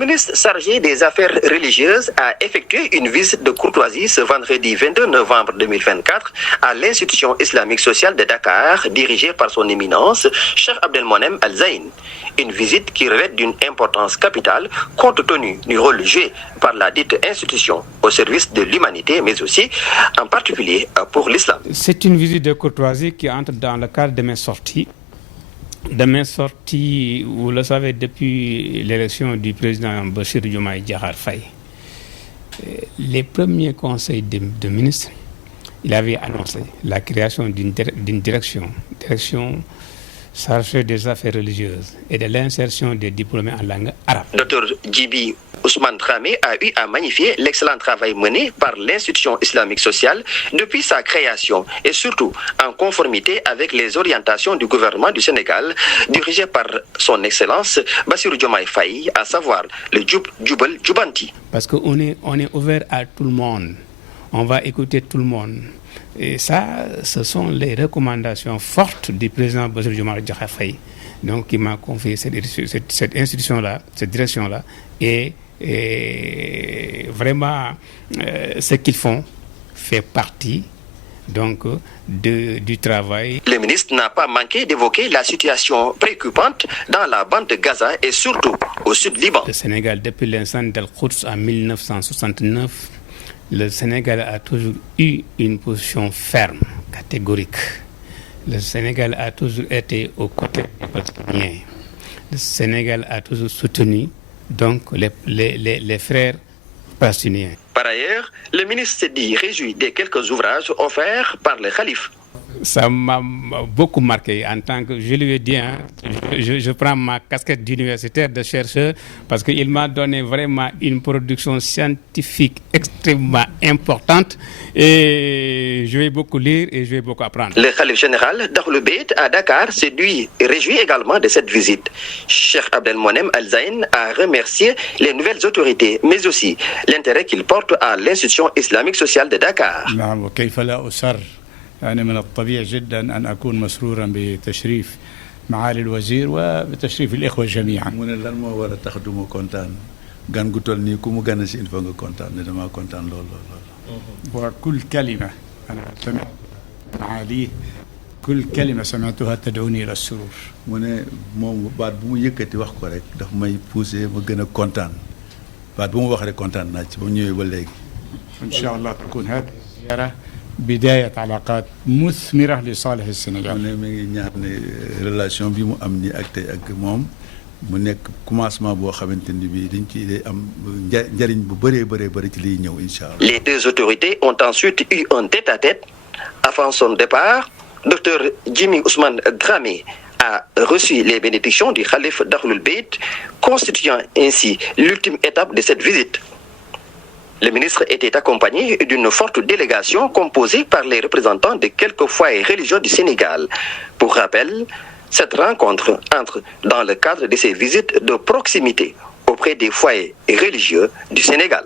ministre chargé des Affaires religieuses a effectué une visite de courtoisie ce vendredi 22 novembre 2024 à l'institution islamique sociale de Dakar, dirigée par son éminence, Cheikh Abdelmonem Al-Zain. Une visite qui revêt d'une importance capitale compte tenu du rôle joué par la dite institution au service de l'humanité, mais aussi en particulier pour l'islam. C'est une visite de courtoisie qui entre dans le cadre de mes sorties. Vous le savez, depuis l'élection du président Bassirou Diomaye Diakhar Faye, les premiers conseils de ministres, il avait annoncé la création d'une direction chargée des affaires religieuses et de l'insertion des diplômés en langue arabe. Dr Djibi Ousmane Dramé a eu à magnifier l'excellent travail mené par l'institution islamique sociale depuis sa création et surtout en conformité avec les orientations du gouvernement du Sénégal dirigé par son excellence Bassirou Diomaye Faye, à savoir le Jubal Jubanti. Parce qu'on est ouvert à tout le monde, on va écouter tout le monde. Et ça, ce sont les recommandations fortes du président Bassirou Diomaye Diakhar Faye, donc qui m'a confié cette institution-là, cette direction-là, et vraiment ce qu'ils font fait partie donc du travail. Le ministre n'a pas manqué d'évoquer la situation préoccupante dans la bande de Gaza et surtout au sud Liban. Le Sénégal, depuis l'incendie d'Al-Quds en 1969, le Sénégal a toujours eu une position ferme, catégorique. Le Sénégal a toujours été aux côtés des Palestiniens. Le Sénégal a toujours soutenu donc les frères palestiniens. Par ailleurs, le ministre s'est dit réjoui des quelques ouvrages offerts par le calife. Ça m'a beaucoup marqué en tant que, je lui ai dit, je prends ma casquette d'universitaire, de chercheur, parce qu'il m'a donné vraiment une production scientifique extrêmement importante et je vais beaucoup lire et je vais beaucoup apprendre. Le calife général d'Ahlul Bayt à Dakar s'est réjoui également de cette visite. Cheikh Abdelmonem Al-Zain a remercié les nouvelles autorités, mais aussi l'intérêt qu'il porte à l'institution islamique sociale de Dakar. أنا من الطبيعي جدا أن أكون مسرورا بتشريف معالي الوزير وبتشريف الإخوة جميعا. من اللي ما ورا تخدمه كونتان غان قتل نيكم غان سين فنغ كونتان ندما كونتان لول وكل كلمة أنا سمعت معاليه كل كلمة سمعتها تدعوني إلى السرور. من موم بعد بمو يكتي wax ko rek daf may pousser ma gëna kontaan بعد بمو wax rek kontaan naa ci ba ñëwee ba léegi. إن شاء الله تكون هذه الزيارة بداية علاقات مثمرة لصالح السنغال. mu ne mi ngi ñaan ne relation bi mu am ni ak tey ak moom mu nekk commencement boo xamante ni bii dañ ciy day am njariñ bu bëree ci liy ñëw incha allah. Les deux autorités ont ensuite eu un tête-à-tête. Avant son départ, Dr Djibi Ousmane Dramé a reçu les bénédictions du calife d'Ahlul Bayt, constituant ainsi l'ultime étape de cette visite. Le ministre était accompagné d'une forte délégation composée par les représentants de quelques foyers religieux du Sénégal. Pour rappel, cette rencontre entre dans le cadre de ces visites de proximité auprès des foyers religieux du Sénégal.